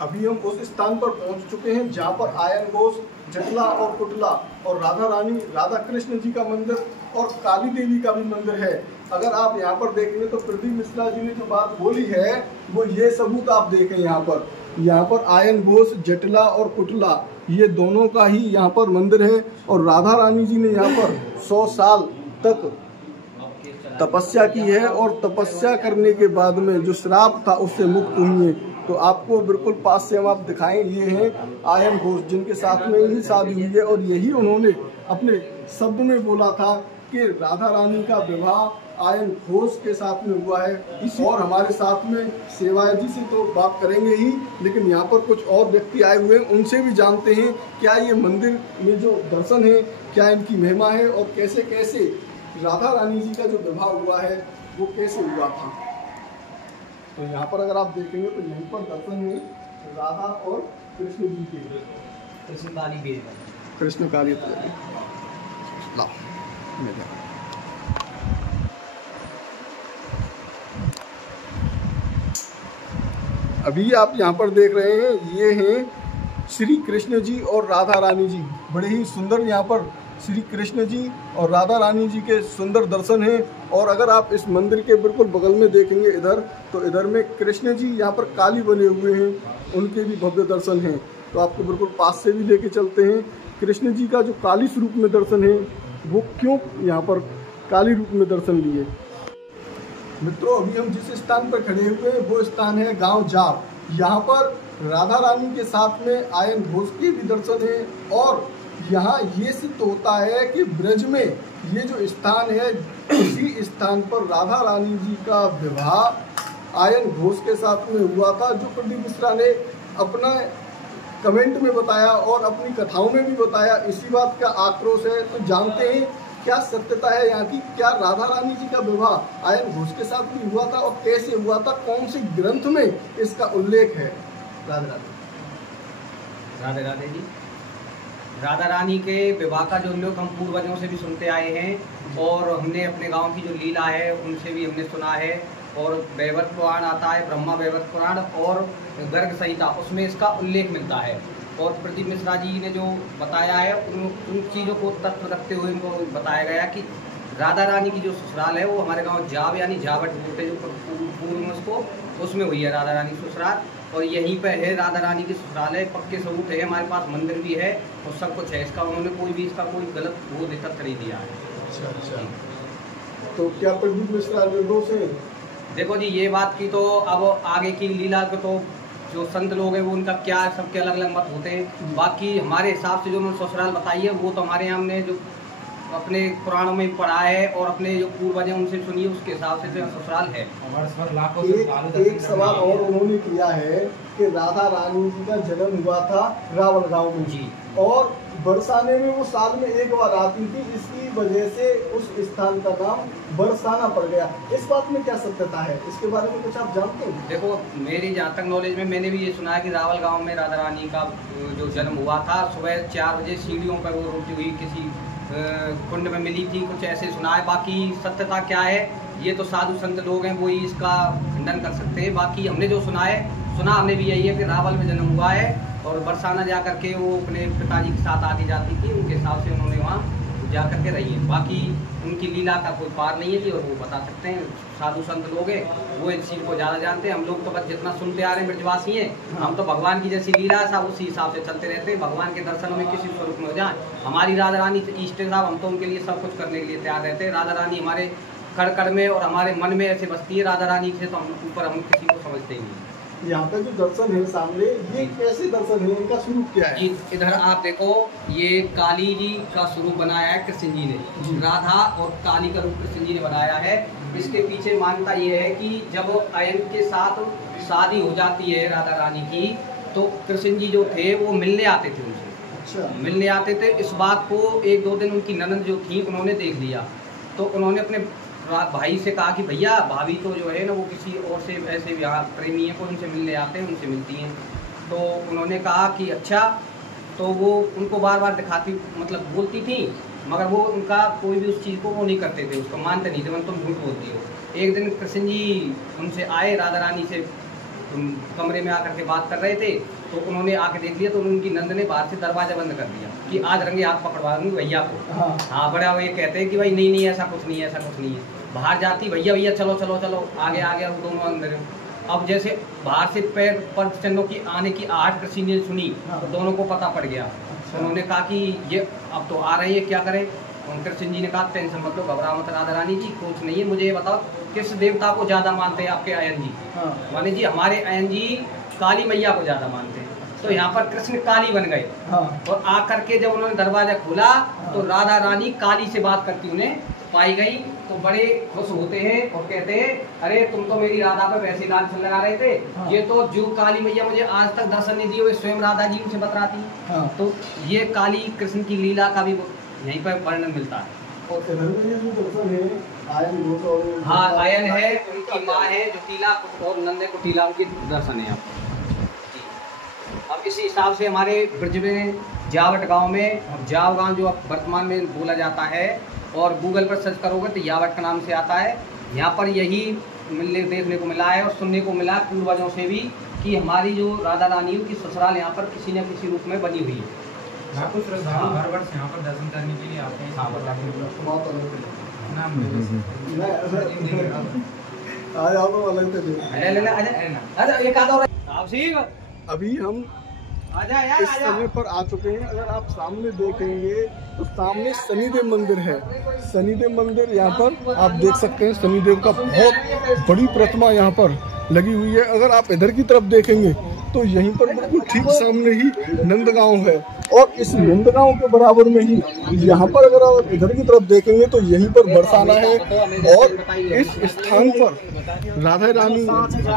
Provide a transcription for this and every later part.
अभी हम उस स्थान पर पहुंच चुके हैं जहां पर आयन घोष, जटला और कुटला और राधा रानी, राधा कृष्ण जी का मंदिर और काली देवी का भी मंदिर है। अगर आप यहाँ पर देखेंगे तो प्रदीप मिश्रा जी ने जो बात बोली है वो ये सबूत आप देखें। यहाँ पर आयन घोष, जटला और कुटला ये दोनों का ही यहाँ पर मंदिर है और राधा रानी जी ने यहाँ पर 100 साल तक तपस्या की है और तपस्या करने के बाद में जो श्राप था उससे मुक्त हुई है। तो आपको बिल्कुल पास से हम आप दिखाएं, ये हैं आयन घोष जिनके साथ में ही शादी हुई है और यही उन्होंने अपने शब्द में बोला था कि राधा रानी का विवाह आयन घोष के साथ में हुआ है। और हमारे साथ में सेवायत जी से तो बात करेंगे ही, लेकिन यहाँ पर कुछ और व्यक्ति आए हुए हैं, उनसे भी जानते हैं क्या ये मंदिर में जो दर्शन है क्या इनकी महिमा है और कैसे कैसे राधा रानी जी का जो विवाह हुआ है वो कैसे हुआ था। तो यहाँ पर अगर आप देखेंगे तो यहीं पर दर्शन है राधा और कृष्ण जी के, कृष्ण काली अभी आप यहाँ पर देख रहे हैं, ये हैं श्री कृष्ण जी और राधा रानी जी। बड़े ही सुंदर यहाँ पर श्री कृष्ण जी और राधा रानी जी के सुंदर दर्शन हैं। और अगर आप इस मंदिर के बिल्कुल बगल में देखेंगे इधर, तो इधर में कृष्ण जी यहाँ पर काली बने हुए हैं, उनके भी भव्य दर्शन हैं। तो आपको बिल्कुल पास से भी लेके चलते हैं। कृष्ण जी का जो काली स्वरूप में दर्शन है वो क्यों यहाँ पर काली रूप में दर्शन लिए। मित्रों, अभी हम जिस स्थान पर खड़े हुए हैं वो स्थान है गांव जाप। यहाँ पर राधा रानी के साथ में आयन घोष के भी दर्शन है और यहाँ ये सिद्ध होता है कि ब्रज में ये जो स्थान है इसी स्थान पर राधा रानी जी का विवाह आयन घोष के साथ में हुआ था, जो प्रदीप मिश्रा ने अपना कमेंट में बताया और अपनी कथाओं में भी बताया। इसी बात का आक्रोश है। तो जानते हैं क्या सत्यता है यहाँ की, क्या राधा रानी जी का विवाह आयन घोष के साथ भी हुआ था और कैसे हुआ था, कौन से ग्रंथ में इसका उल्लेख है। राधे राधे। राधे राधे जी। राधा रानी के विवाह का जो उल्लेख हम पूर्वजों से भी सुनते आए हैं और हमने अपने गांव की जो लीला है उनसे भी हमने सुना है। और वैवर्त पुराण आता है, ब्रह्मा वैवर्त पुराण और गर्ग संहिता, उसमें इसका उल्लेख मिलता है। और प्रदीप मिश्रा जी ने जो बताया है उन चीज़ों को तथ्य रखते हुए उनको बताया गया कि राधा रानी की जो ससुराल है वो हमारे गांव जाव यानी जावट बोलते जो पूर्व में उसको, उसमें हुई है राधा रानी ससुराल। और यहीं पे है राधा रानी की ससुराल है, पक्के सबूत है, हमारे पास मंदिर भी है और सब कुछ है इसका। उन्होंने कोई भी इसका कोई गलत वो तथ्य नहीं दिया है। अच्छा। तो क्या प्रदीप मिश्रा निर्दोष है? देखो जी, ये बात की तो अब आगे की लीला को तो जो संत लोग हैं वो उनका क्या सबके अलग अलग मत होते हैं। बाकी हमारे हिसाब से जो उन्होंने ससुराल बताई है वो तो हमारे यहाँ हमने जो अपने पुराणों में पढ़ा है और अपने जो पूर्वज हैं उनसे सुनिए उसके हिसाब से जो ससुराल है। एक सवाल और उन्होंने किया है कि राधा रानी जी का जन्म हुआ था रावल गांव में जी, और बरसाने में वो साल में एक बार आती थी, इसकी वजह से उस स्थान का नाम बरसाना पड़ गया। इस बात में क्या सत्यता है, इसके बारे में कुछ आप जानते हैं? देखो, मेरी जहाँ तक नॉलेज में मैंने भी ये सुना है कि रावल गांव में राधा रानी का जो जन्म हुआ था, सुबह 4 बजे सीढ़ियों पर वो रोटी हुई किसी कुंड में मिली थी, कुछ ऐसे सुना है। बाकी सत्यता क्या है ये तो साधु संत लोग हैं वो ही इसका खंडन कर सकते हैं। बाकी हमने जो सुना हमने भी यही है कि रावल में जन्म हुआ है और बरसाना जा करके वो अपने पिताजी के साथ आती जाती थी, उनके हिसाब से उन्होंने वहाँ जा करके रही है। बाकी उनकी लीला का कोई पार नहीं है जी, और वो बता सकते हैं, साधु संत लोग हैं वो इस चीज़ को ज़्यादा जानते हैं। हम लोग तो बस जितना सुनते आ रहे हैं ब्रजवासी हैं, हम तो भगवान की जैसी लीला है उसी हिसाब से चलते रहते हैं। भगवान के दर्शनों में किसी स्वरूप में हो जाए, हमारी राधा रानी इष्ट साहब, हम तो उनके लिए सब कुछ करने के लिए तैयार रहते हैं। राधा रानी हमारे कड़ में और हमारे मन में ऐसे बसती है राधा रानी से, तो हम ऊपर हम किसी को समझते ही नहीं। यहाँ पे जो दर्शन है सामने, ये कैसे दर्शन है, इनका स्वरूप क्या है? जी, इधर आप देखो, ये काली जी का स्वरूप बनाया है कृष्ण जी ने, राधा और काली का रूप कृष्ण जी ने बनाया है। इसके पीछे मान्यता ये है कि जब आयन के साथ शादी हो जाती है राधा रानी की, तो कृष्ण जी जो थे वो मिलने आते थे उनसे। अच्छा। मिलने आते थे। इस बात को 1-2 दिन उनकी ननद जो थी उन्होंने देख लिया, तो उन्होंने अपने भाई से कहा कि भैया भाभी तो जो है ना वो किसी और से ऐसे यहाँ प्रेमी है, को उनसे मिलने आते हैं, उनसे मिलती हैं। तो उन्होंने कहा कि अच्छा, तो वो उनको बार बार दिखाती, मतलब बोलती थी, मगर वो उनका कोई भी उस चीज़ को वो नहीं करते थे, उसको मानते नहीं थे, तुम झूठ बोलती हो। एक दिन कृष्ण जी उनसे आए, राधा रानी से कमरे में आकर के बात कर रहे थे, तो उन्होंने आके देख लिया, तो उनकी नंद ने बाहर से दरवाजा बंद कर दिया कि आज रंगे हाथ पकड़वा दूंगी भैया को। हाँ बड़ा वो ये कहते हैं कि भाई नहीं नहीं ऐसा कुछ नहीं है, ऐसा कुछ नहीं है। बाहर जाती भैया भैया चलो चलो चलो, आगे आ गया वो दोनों अंदर। अब जैसे बाहर से पैर पर चन्नों की आने की आहट कृष्ण जी ने सुनी, तो दोनों को पता पड़ गया। उन्होंने कहा कि ये अब तो आ रही है, क्या करें। कृष्ण जी ने कहा टेंशन मत लो, घबरा मत राधा रानी जी, कुछ नहीं है। मुझे ये बताओ किस देवता को ज्यादा मानते हैं आपके आयन जी? माने जी हमारे आयन जी काली मैया को ज्यादा मानते हैं। तो यहाँ पर कृष्ण काली बन गए। और आकर के जब उन्होंने दरवाजा खोला तो राधा रानी काली से बात करती उन्हें पाई गई, तो बड़े खुश होते हैं और कहते हैं अरे तुम तो मेरी राधा पर वैसे लाल छल लगा रहे थे, ये तो जो काली मैया मुझे आज तक दर्शन नहीं दिए, वे स्वयं राधा जी उनसे बतलाती। तो ये काली कृष्ण की लीला का भी यहीं पर वर्णन मिलता है। और दर्शन है आयन, हाँ आयन है, उनकी माँ है ज्योतिला और नंदे कुटीला, उनकी दर्शन है यहाँ पर। अब इसी हिसाब से हमारे ब्रज में जावट गांव में, जाव गांव जो अब वर्तमान में बोला जाता है, और गूगल पर सर्च करोगे तो यावट का नाम से आता है। यहाँ पर यही मिलने देखने को मिला है और सुनने को मिला पूर्वजों से भी कि हमारी जो राधा रानियों की ससुराल यहाँ पर किसी न किसी रूप में बनी हुई है। हर वर्ष यहाँ पर दर्शन करने के लिए आते हैं। अभी हम इस समय पर आ चुके हैं। अगर आप सामने देखेंगे तो सामने शनिदेव मंदिर है। शनिदेव मंदिर यहाँ पर आप देख सकते हैं, शनिदेव का बहुत बड़ी प्रतिमा यहाँ पर लगी हुई है। अगर आप इधर की तरफ देखेंगे तो यहीं पर बिल्कुल ठीक सामने ही नंदगांव है, और इस नंदगांव के बराबर में ही यहाँ पर अगर आप इधर की तरफ देखेंगे तो यहीं पर बरसाना है। और इस स्थान पर राधा रानी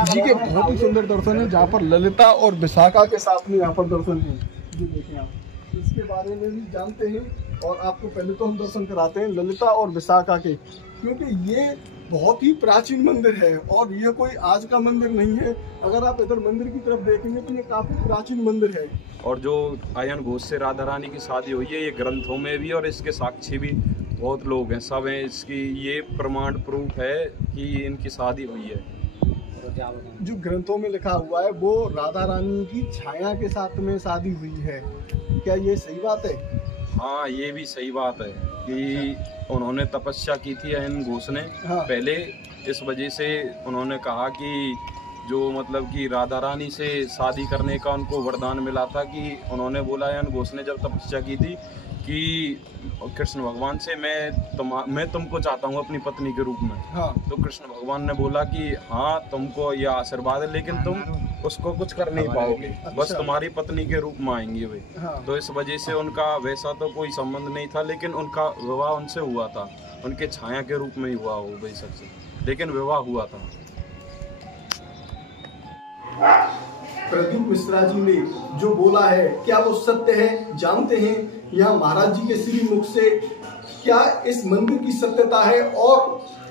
जी के बहुत ही सुंदर दर्शन है, जहाँ पर ललिता और विशाखा के साथ में यहाँ पर दर्शन है। ये देखें आप, इसके बारे में भी जानते हैं, और आपको पहले तो हम दर्शन कराते हैं ललिता और विशाखा के, क्योंकि ये बहुत ही प्राचीन मंदिर है और ये कोई आज का मंदिर नहीं है। अगर आप इधर मंदिर की तरफ देखेंगे तो ये काफी प्राचीन मंदिर है। और जो आयन घोष से राधा रानी की शादी हुई है, ये ग्रंथों में भी और इसके साक्षी भी बहुत लोग हैं, सब हैं। इसकी ये प्रमाण प्रूफ है कि इनकी शादी हुई है। जो ग्रंथों में लिखा हुआ है वो राधा रानी की छाया के साथ में शादी हुई है, क्या ये सही बात है? हाँ, ये भी सही बात है कि उन्होंने तपस्या की थी आयन घोष ने पहले, इस वजह से उन्होंने कहा कि जो मतलब कि राधा रानी से शादी करने का उनको वरदान मिला था। कि उन्होंने बोला आयन घोष ने जब तपस्या की थी कि कृष्ण भगवान से मैं तुमको चाहता हूँ अपनी पत्नी के रूप में। तो कृष्ण भगवान ने बोला कि हाँ तुमको यह आशीर्वाद है, लेकिन तुम उसको कुछ कर नहीं पाओगे, बस तुम्हारी पत्नी के रूप में आएंगे वे। तो इस वजह से उनका वैसा तो कोई संबंध नहीं था, लेकिन उनका विवाह उनसे हुआ था, उनके छाया के रूप में ही हुआ हो बेशक से, लेकिन विवाह हुआ था। प्रदीप मिश्रा जी ने जो बोला है क्या वो सत्य है? जानते हैं यहाँ महाराज जी के श्री मुख से क्या इस मंदिर की सत्यता है और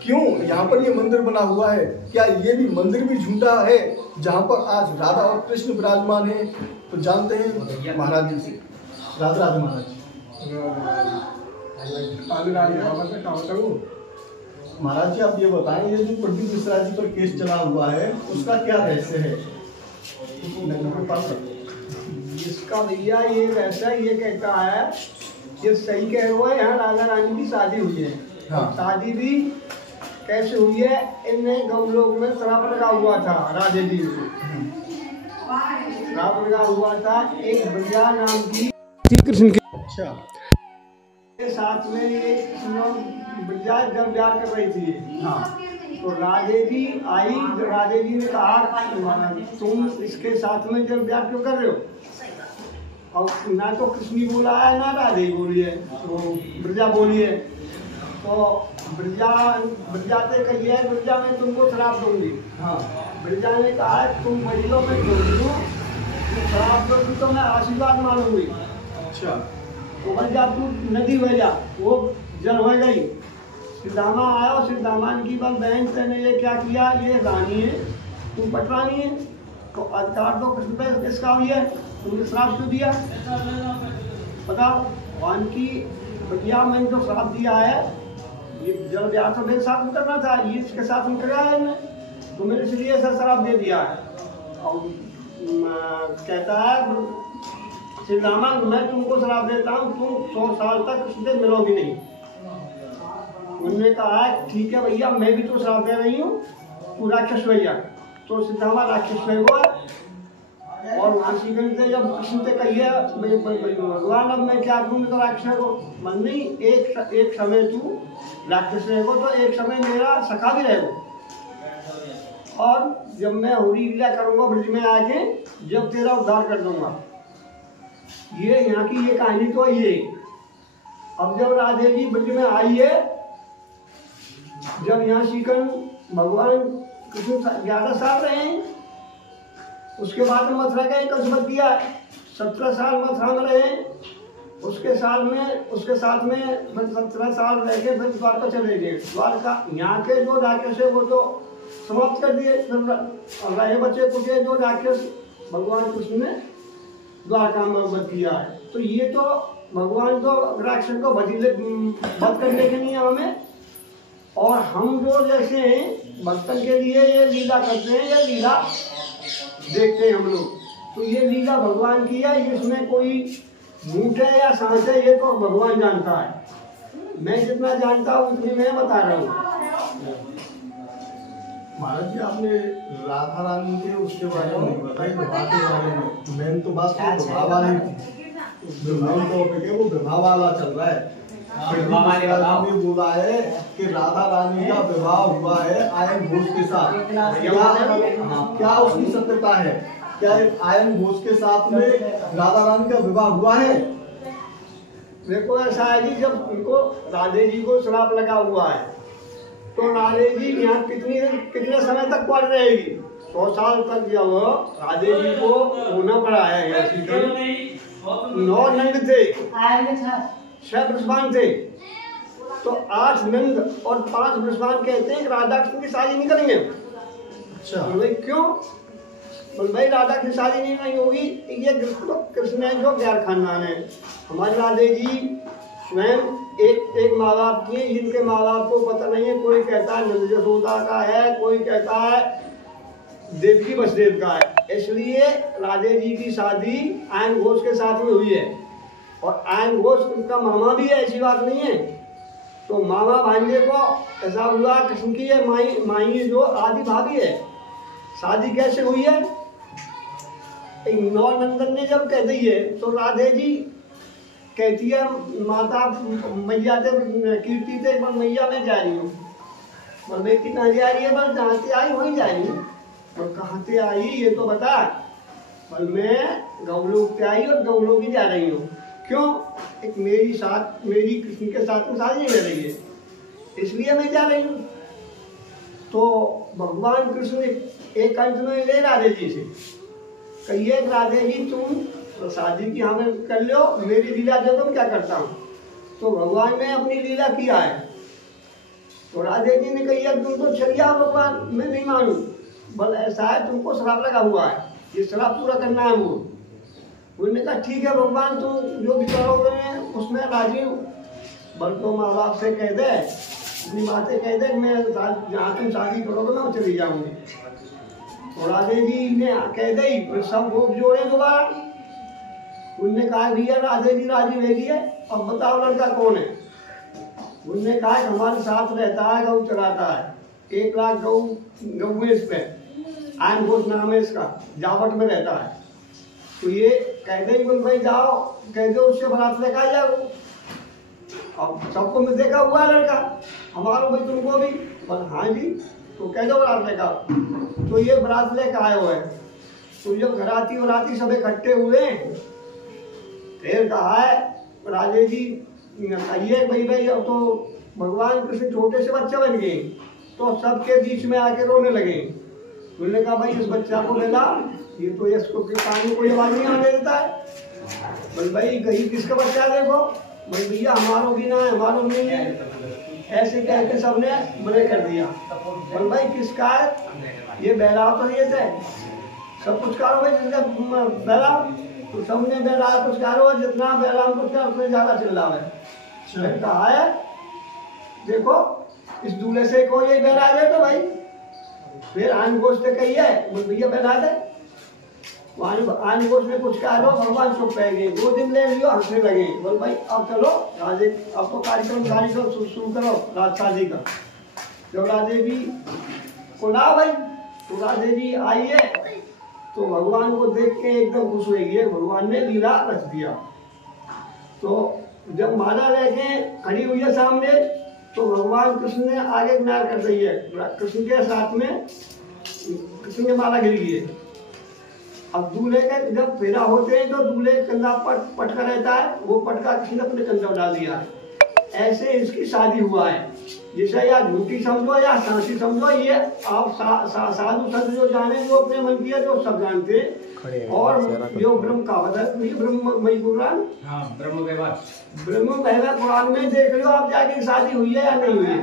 क्यों यहाँ पर ये मंदिर बना हुआ है। क्या ये भी मंदिर भी झूठा है जहाँ पर आज राधा और कृष्ण विराजमान है? तो जानते हैं महाराज जी से। राधे राधे महाराज जी। महाराज जी आप ये बताएं, ये जो प्रदीप मिश्रा जी पर केस चला हुआ है उसका क्या रहस्य है? इसका भैया ये रहता है, ये कहता है ये सही कह रहा है, यहाँ राधा रानी की शादी हुई है। शादी भी कैसे हुई है? इनने गौलोक में श्राप लगा हुआ था, राधे जी श्राप लगा हुआ था एक ब्रजा नाम की कृष्ण की। अच्छा, साथ में ये ब्रजा जब प्यार कर रही थी। तो राधे जी आई, राधे जी ने कहा तुम इसके साथ में जब ब्याह क्यों कर रहे हो? और ना तो कृष्ण बोला है ना राधे बोली है, तो ब्रजा बोली है। तो ब्रजा से कही है ब्रजा मैं तुमको शराब दूंगी। ब्रजा ने कहा तुम महिलों में छोड़ दो, शराब दूंगी तो मैं आशीर्वाद मानूंगी। अच्छा, तो ब्रजा तू नदी बह जा, वो जल हो गई। सिद्धामा आया, सिद्धामा की बहन ने ये क्या किया, ये रानी है तुम पटरानी है, तो अधिकार तो कृष्ण पे किसका हुई है, तुमने श्राप क्यों दिया बताओ। भगवान की भैया मैंने तो श्राप दिया है, ये जल ब्याह तो मेरे साथ उतरना था, ये इसके साथ उतर रहा है, तो मैंने इसलिए ऐसा श्राप दे दिया है। और कहता है श्री रामा मैं तुमको श्राप देता हूँ, तुम 100 साल तक उससे मिलोगी नहीं। उन्होंने कहा ठीक है भैया, मैं भी तो श्राप दे रही हूँ, तू राक्षस भैया। तो श्रीरामा राक्षस में हुआ और वहाँ श्रीकृष्ण से जब कृष्ण से कहिए भगवान अब मैं क्या करूँ तो राक्षस को मन नहीं, एक समय तू राक्षस रहेगो तो एक समय मेरा सखा भी रहेगो, और जब मैं होली लीला करूँगा ब्रज में आके जब तेरा उद्धार कर दूंगा। ये यहाँ की ये कहानी तो ये। अब जब राधे जी ब्रज में आई है, जब यहाँ श्रीकृष्ण भगवान कृष्ण 11 साल रहे हैं, उसके बाद मथुरा का एक कसबत किया, 17 साल मथुरा में रहे, उसके साथ में 17 साल रह के फिर द्वारका चले गए। द्वारका यहाँ के जो राक्षस है वो तो समाप्त कर दिए, रहे बचे कुछ जो राक्षस भगवान कृष्ण ने द्वारका में वध किया है। तो ये तो भगवान तो राक्षस को वध करने के लिए हमें, और हम जो जैसे हैं भक्तन के लिए ये लीला करते हैं, ये लीला देखते हैं हम लोग। तो ये लीला भगवान की है, इसमें कोई झूठ है या सांस है ये तो भगवान जानता है। मैं जितना जानता हूँ उतनी मैं बता रहा हूँ। महाराज जी आपने राधा रानी के उसके बारे में बताई, विवाह के बारे में। मेन तो बात विवाह वाली थी, जो मेन टॉपिक है वो विवाह वाला चल रहा है। ने बोला है कि राधा रानी का विवाह हुआ है आयन घोष के साथ। क्या उसकी सत्यता है? क्या आयन घोष के साथ में राधा रानी का विवाह हुआ है? देखो ऐसा है जी, जब उनको राधे जी को श्राप लगा हुआ है तो राधे जी यहाँ कितने समय तक पड़ रहेगी? 100 साल तक जब राधे जी को होना पड़ा है। 9 नंद थे, 6 वृषभान थे, तो 8 नंद और 5 वृषभान कहते हैं राधा कृष्ण की शादी नहीं करेंगे। अच्छा भाई क्यों? भाई राधा की शादी नहीं होगी, ये कृष्ण है जो गैर खानदान है। हमारे राधे जी स्वयं एक माँ बाप की, जिनके माँ बाप को पता नहीं है। कोई कहता है नंद यशोदा का है, कोई कहता है देवकी वसुदेव का है। इसलिए राधे जी की शादी आयन घोष के साथ में हुई है, और आयन घोष उनका मामा भी है, ऐसी बात नहीं है। तो मामा भांजे को ऐसा हुआ, कृष्ण की ये माई जो आदि भाभी है। शादी कैसे हुई है? 9 नंदन ने जब कह दी है तो राधे जी कहती है माता मैया से कीर्ति से, मैया मैं जा रही हूँ। बोल बेटी कहाँ जा रही है? बस जहाँ से आई वहीं जा रही हूँ। और कहाँ से आई ये तो बता। बोल मैं गौलोक से आई और गौलोक ही जा रही हूँ। क्यों? एक मेरी कृष्ण के साथ में शादी नहीं हो रही है, इसलिए मैं जा रही हूँ। तो भगवान कृष्ण एक अंत में ले राधे जी से कहिए राधे जी तुम तो शादी की हमें कर लो, मेरी लीला दे दो, क्या करता हूँ। तो भगवान ने अपनी लीला किया है। तो राधे जी ने कही तुम तो चल जाओ भगवान, मैं नहीं मानू। बल ऐसा है तुमको श्राप लगा हुआ है, ये श्राप पूरा करना है। उन्होंने कहा ठीक है भगवान तुम जो भी करोगे उसमें राजी हूँ। बल तो माँ बाप से कह दे, अपनी माँ से कह दे मैं जहाँ तुम शादी करोगे मैं चली जाऊँगी। तो राधे जी ने कह दी, सब लोग जोड़े दोबारा। उनने कहा भैया राधे जी राजी रहेगी है, अब बताओ लड़का कौन है? उनने कहा हमारे साथ रहता है, गऊ चराता है, 1 लाख गऊ इस पे, आयन घोष नाम है इसका, जावट में रहता है। तो ये कह दे बोल भाई जाओ कह दो उससे बारात लेकर जाओ। अब सबको मैं देखा हुआ लड़का, हमारा भाई तुमको भी। बोल हाँ जी, तो कह दो बारात लेकर। तो ये बारात लेकर आए हुए हैं। तो जब घराती वराती सब इकट्ठे हुए, फिर कहा है राजे जी कहिए भाई अब तो भगवान कृष्ण छोटे से बच्चे बन गए, तो सबके बीच में आके रोने लगे। उन्होंने कहा भाई इस बच्चा को मिला, ये तो इसको पानी को आवाज नहीं आने देता है। बोल भाई कहीं किसका बच्चा देखो? भाई भैया हमारा भी ना है, हमारा नहीं है। ऐसे कह के सबने मना कर दिया। बोल भाई किसका है? ये बहलाव तो ये थे, सब कुछ करो भाई जिसका बहलाव। तो सबने बहलाव कुछ करो, जितना बहलाव कुछ करो उसमें ज्यादा चिल्ला है। कहा है देखो इस दूल्हे से कोई यही बहला दे तो भाई। फिर आन गोश्त कही है बोल भैया बहला दे। आन घोष ने कुछ कहा लो, भगवान चुप रह गए। 2 दिन ले लियो, हंसने लगे, बोल भाई अब चलो राजे, अब तो कार्यक्रम शुरू करो राज शादी का। जब राजे जी को ना भाई, तो राजे जी आइए, तो भगवान को देख के एकदम खुश हो गए, भगवान ने लीला रच दिया। तो जब माला लेके खड़ी हुई है सामने, तो भगवान कृष्ण ने आगे किनार कर दी है, कृष्ण के साथ में कृष्ण की माला गिर गई है। अब दूल्हे के जब फेरा होते हैं तो दूल्हे के कंधा पर पटका रहता है, वो पटका किसी ने अपने कंधे डाल दिया है। ऐसे इसकी शादी हुआ है। जिसे या झूठी समझो या सांसी समझो, ये आप साधु संत जो जाने, जो अपने मन किया जो सब जानते हैं। और जो ब्रह्म का ब्रह्ममयी पुराण, ब्रह्म वैवर्त पुराण में देख लो आप जाके शादी हुई है या नहीं हुई है।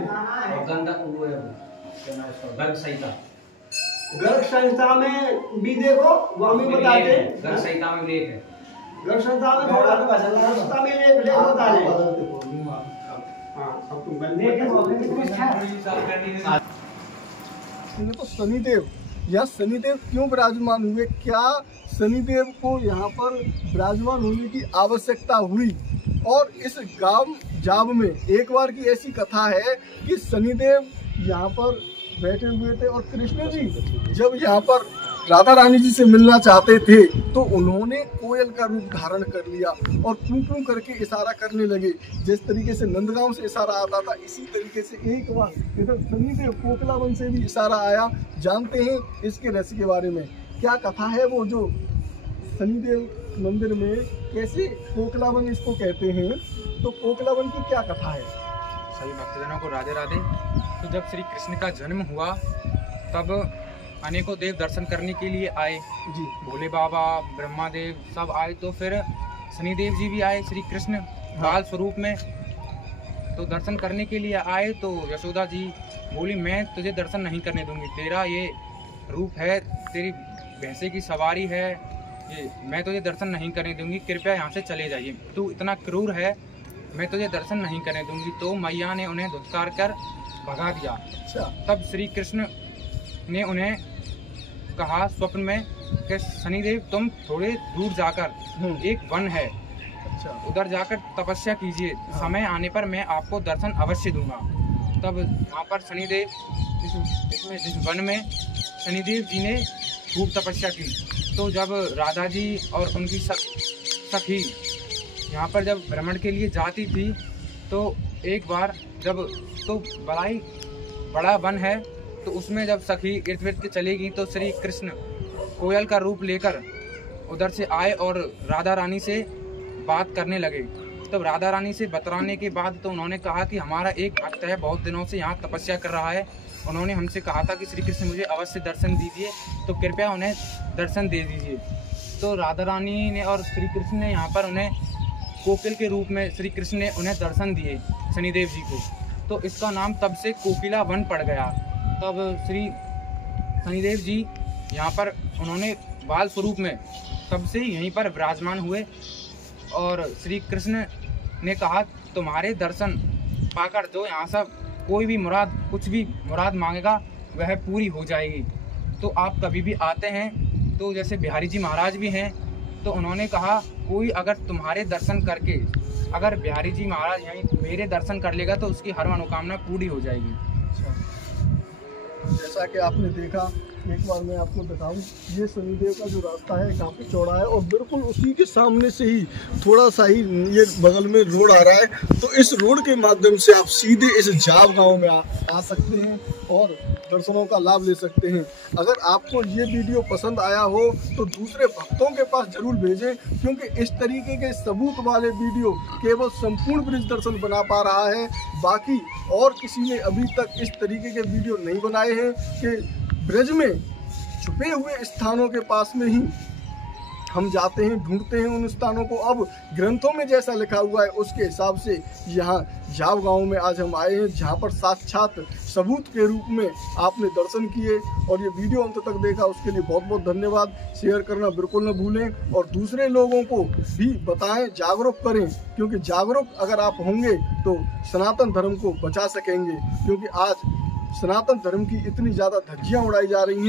गर्ग संहिता में भी देखो, वहाँ भी बताते हैं। गर्ग संहिता में लेख है, गर्ग संहिता में थोड़ा संहिता में लेख बता रहे। तो शनिदेव, यह शनिदेव क्यों विराजमान हुए, क्या शनिदेव को यहाँ पर विराजमान होने की आवश्यकता हुई? और इस गांव जाब में एक बार की ऐसी कथा है कि शनिदेव यहाँ पर बैठे हुए थे और कृष्ण जी जब यहाँ पर राधा रानी जी से मिलना चाहते थे तो उन्होंने कोयल का रूप धारण कर लिया और कू कू करके इशारा करने लगे। जिस तरीके से नंदगांव से इशारा आता था, इसी तरीके से एक बार इधर शनिदेव कोकिलावन से भी इशारा आया। जानते हैं इसके रहस्य के बारे में, क्या कथा है वो जो शनिदेव मंदिर में कैसे कोकिलावन इसको कहते हैं, तो कोकिलावन की क्या कथा है? सभी भक्तजनों को राधे राधे। तो जब श्री कृष्ण का जन्म हुआ तब अनेकों देव दर्शन करने के लिए आए जी, भोले बाबा, ब्रह्मादेव सब आए। तो फिर शनिदेव जी भी आए श्री कृष्ण बाल स्वरूप में, तो दर्शन करने के लिए आए। तो यशोदा जी बोली मैं तुझे दर्शन नहीं करने दूंगी, तेरा ये रूप है, तेरी भैंसे की सवारी है, ये मैं तुझे दर्शन नहीं करने दूंगी, कृपया यहाँ से चले जाइए, तू इतना क्रूर है, मैं तुझे दर्शन नहीं करने दूंगी। तो मैया ने उन्हें धुतकार कर भगा दिया। तब श्री कृष्ण ने उन्हें कहा स्वप्न में कि शनिदेव तुम थोड़े दूर जाकर एक वन है, उधर जाकर तपस्या कीजिए, समय आने पर मैं आपको दर्शन अवश्य दूंगा। तब वहाँ पर शनिदेव जिस वन में शनिदेव जी ने खूब तपस्या की। तो जब राधा जी और उनकी सखी यहाँ पर जब भ्रमण के लिए जाती थी तो एक बार जब तो बड़ा वन है, तो उसमें जब सखी इर्द गिर्द चली गई तो श्री कृष्ण कोयल का रूप लेकर उधर से आए और राधा रानी से बात करने लगे। तब राधा रानी से बतराने के बाद तो उन्होंने कहा कि हमारा एक भक्त है, बहुत दिनों से यहाँ तपस्या कर रहा है, उन्होंने हमसे कहा था कि श्री कृष्ण मुझे अवश्य दर्शन दीजिए, तो कृपया उन्हें दर्शन दे दीजिए। तो राधा रानी ने और श्री कृष्ण ने यहाँ पर उन्हें कोकिल के रूप में श्री कृष्ण ने उन्हें दर्शन दिए शनिदेव जी को। तो इसका नाम तब से कोकिला वन पड़ गया। तब श्री शनिदेव जी यहाँ पर उन्होंने बाल स्वरूप में तब से यहीं पर विराजमान हुए और श्री कृष्ण ने कहा तुम्हारे दर्शन पाकर जो यहाँ सब कोई भी मुराद, कुछ भी मुराद मांगेगा वह पूरी हो जाएगी। तो आप कभी भी आते हैं तो जैसे बिहारी जी महाराज भी हैं, तो उन्होंने कहा कोई अगर तुम्हारे दर्शन करके अगर बिहारी जी महाराज यहीं मेरे दर्शन कर लेगा तो उसकी हर मनोकामना पूरी हो जाएगी। जैसा कि आपने देखा, एक बार मैं आपको बताऊं, ये शनिदेव का जो रास्ता है काफ़ी चौड़ा है और बिल्कुल उसी के सामने से ही थोड़ा सा ही ये बगल में रोड आ रहा है। तो इस रोड के माध्यम से आप सीधे इस जाब गांव में आ सकते हैं और दर्शनों का लाभ ले सकते हैं। अगर आपको ये वीडियो पसंद आया हो तो दूसरे भक्तों के पास जरूर भेजें, क्योंकि इस तरीके के सबूत वाले वीडियो केवल संपूर्ण ब्रिज दर्शन बना पा रहा है, बाकी और किसी ने अभी तक इस तरीके के वीडियो नहीं बनाए हैं कि ब्रज में छुपे हुए स्थानों के पास में ही हम जाते हैं, ढूंढते हैं उन स्थानों को। अब ग्रंथों में जैसा लिखा हुआ है उसके हिसाब से यहाँ जाब गांव में आज हम आए हैं, जहाँ पर साक्षात सबूत के रूप में आपने दर्शन किए और ये वीडियो अंत तक देखा, उसके लिए बहुत बहुत धन्यवाद। शेयर करना बिल्कुल न भूलें और दूसरे लोगों को भी बताएं, जागरूक करें, क्योंकि जागरूक अगर आप होंगे तो सनातन धर्म को बचा सकेंगे। क्योंकि आज सनातन धर्म की इतनी ज़्यादा धज्जियाँ उड़ाई जा रही हैं।